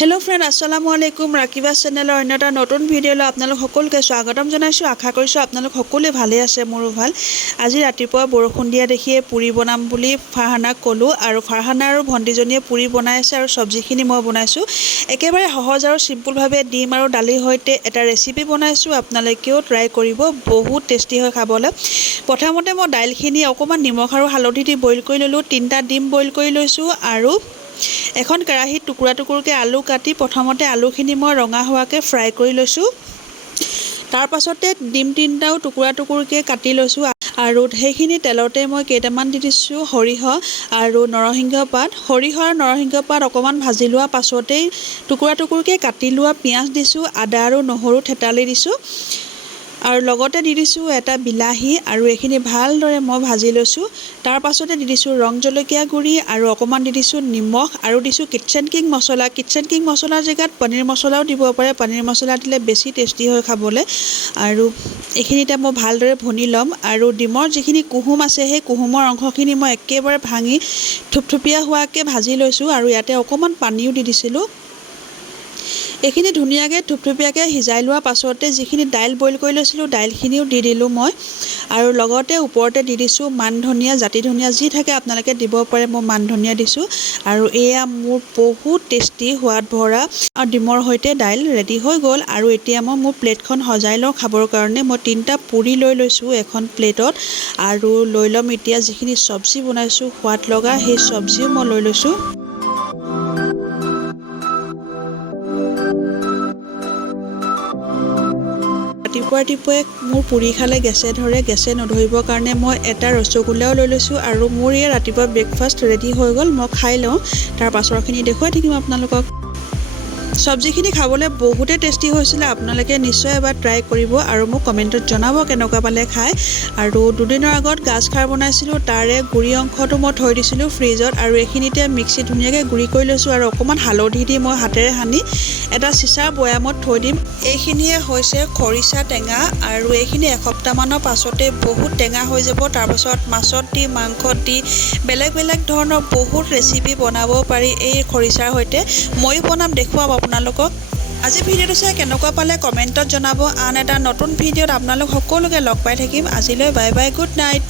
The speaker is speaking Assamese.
हेलो फ्रेंड अस्सलामु आलैकुम राकिबा चैनेলৰ অন্য এটা নতুন ভিডিঅ'লৈ আপোনালোক সকলোকে স্বাগতম জনাইছো। আশা কৰিছো আপোনালোক সকলোৱে ভালে আছে, মোৰো ভাল। আজি ৰাতিপুৱা বৰষুণ দিয়া দেখিয়ে পুৰি বনাম বুলি ফাৰহানাক ক'লো আৰু ফাৰহানা আৰু ভণ্টিজনীয়ে পুৰি বনাই আছে আৰু সবজিখিনি মই বনাইছো। একেবাৰে সহজ আৰু সিম্পল ভাৱে ডিম আৰু দালিৰ সৈতে এটা ৰেচিপি বনাইছো। আপোনালোকেও ট্ৰাই কৰিব, বহুত টেষ্টি হয় খাবলৈ। প্ৰথমতে মই দাইলখিনি অকমান নিমখ আৰু হালধি দি বইল কৰি ললো। 3টা ডিম বইল কৰি লৈছো আৰু এখন কেৰাহীত টুকুৰা টুকুৰকৈ আলু কাটি প্ৰথমতে আলুখিনি মই ৰঙা হোৱাকৈ ফ্ৰাই কৰি লৈছোঁ। তাৰ পাছতে ডিম 3টাও টুকুৰা টুকুৰকৈ কাটি লৈছোঁ আৰু সেইখিনি তেলতে মই কেইটামান দি দিছোঁ সৰিয়হ আৰু নৰসিংহ পাত। সৰিয়হ আৰু নৰসিংহ পাত অকণমান ভাজি লোৱা পাছতেই টুকুৰা টুকুৰকৈ কাটি লোৱা পিঁয়াজ দিছোঁ, আদা আৰু নহৰু থেতালি দিছোঁ আৰু লগতে দি দিছোঁ এটা বিলাহী আৰু এইখিনি ভালদৰে মই ভাজি লৈছোঁ। তাৰ পাছতে দি দিছোঁ ৰং জলকীয়া গুড়ি আৰু অকণমান দি দিছোঁ নিমখ আৰু দিছোঁ কিটচেন কিং মছলা। কিটচেন কিং মছলাৰ জেগাত পনীৰ মছলাও দিব পাৰে, পনীৰ মছলা দিলে বেছি টেষ্টি হয় খাবলৈ। আৰু এইখিনিতে মই ভালদৰে ভুনি ল'ম আৰু ডিমৰ যিখিনি কুহুম আছে সেই কুহুমৰ অংশখিনি মই একেবাৰে ভাঙি থুপথুপীয়া হোৱাকৈ ভাজি লৈছোঁ আৰু ইয়াতে অকণমান পানীও দি দিছিলোঁ। এইখিনি ধুনীয়াকৈ থুপথুপীয়াকৈ সিজাই লোৱা পাছতে যিখিনি দাইল বইল কৰি লৈছিলোঁ দাইলখিনিও দি দিলোঁ মই আৰু লগতে ওপৰতে দি দিছোঁ মান ধনিয়া, জাতি ধনিয়া যি থাকে আপোনালোকে দিব পাৰে। মই মান ধনিয়া দিছোঁ আৰু এয়া মোৰ বহুত টেষ্টি সোৱাদ ভৰা ডিমৰ সৈতে দাইল ৰেডি হৈ গ'ল। আৰু এতিয়া মই মোৰ প্লেটখন সজাই লওঁ খাবৰ কাৰণে। মই 3টা পুৰি লৈ লৈছোঁ এখন প্লেটত আৰু লৈ ল'ম এতিয়া যিখিনি চব্জি বনাইছোঁ সোৱাদ লগা সেই চব্জিও মই লৈ লৈছোঁ। ৰাতিপুৱাই মোৰ পুৰি খালে গেছে ধৰে, গেছে নধৰিবৰ কাৰণে মই এটা ৰসগোল্লাও লৈ লৈছোঁ আৰু মোৰ এই ৰাতিপুৱা ব্ৰেকফাষ্ট ৰেডি হৈ গ'ল। মই খাই লওঁ, তাৰ পাছৰখিনি দেখুৱাই থাকিম আপোনালোকক। চব্জিখিনি খাবলৈ বহুতেই টেষ্টি হৈছিলে, আপোনালোকে নিশ্চয় এবাৰ ট্ৰাই কৰিব আৰু মোক কমেণ্টত জনাব কেনেকুৱা পালে খাই। আৰু দুদিনৰ আগত গাজ খাৰ বনাইছিলোঁ, তাৰে গুড়ি অংশটো মই থৈ দিছিলোঁ ফ্ৰিজত আৰু এইখিনিতে মিক্সিত ধুনীয়াকৈ গুড়ি কৰি লৈছোঁ আৰু অকণমান হালধি দি মই হাতেৰে সানি এটা চিচাৰ বৈয়ামত থৈ দিম। এইখিনিয়ে হৈছে খৰিচা টেঙা আৰু এইখিনি এসপ্তাহমানৰ পাছতে বহুত টেঙা হৈ যাব। তাৰপাছত মাছত দি, মাংসত দি বেলেগ বেলেগ ধৰণৰ বহুত ৰেচিপি বনাব পাৰি এই খৰিচাৰ সৈতে। ময়ো বনাম, দেখুৱাম আপোনালোকক। আজি ভিডিঅ'টো চাই কেনেকুৱা পালে কমেণ্টত জনাব। আন এটা নতুন ভিডিঅ'ত আপোনালোক সকলোকে লগ পাই থাকিম। আজিলৈ বাই বাই, গুড নাইট।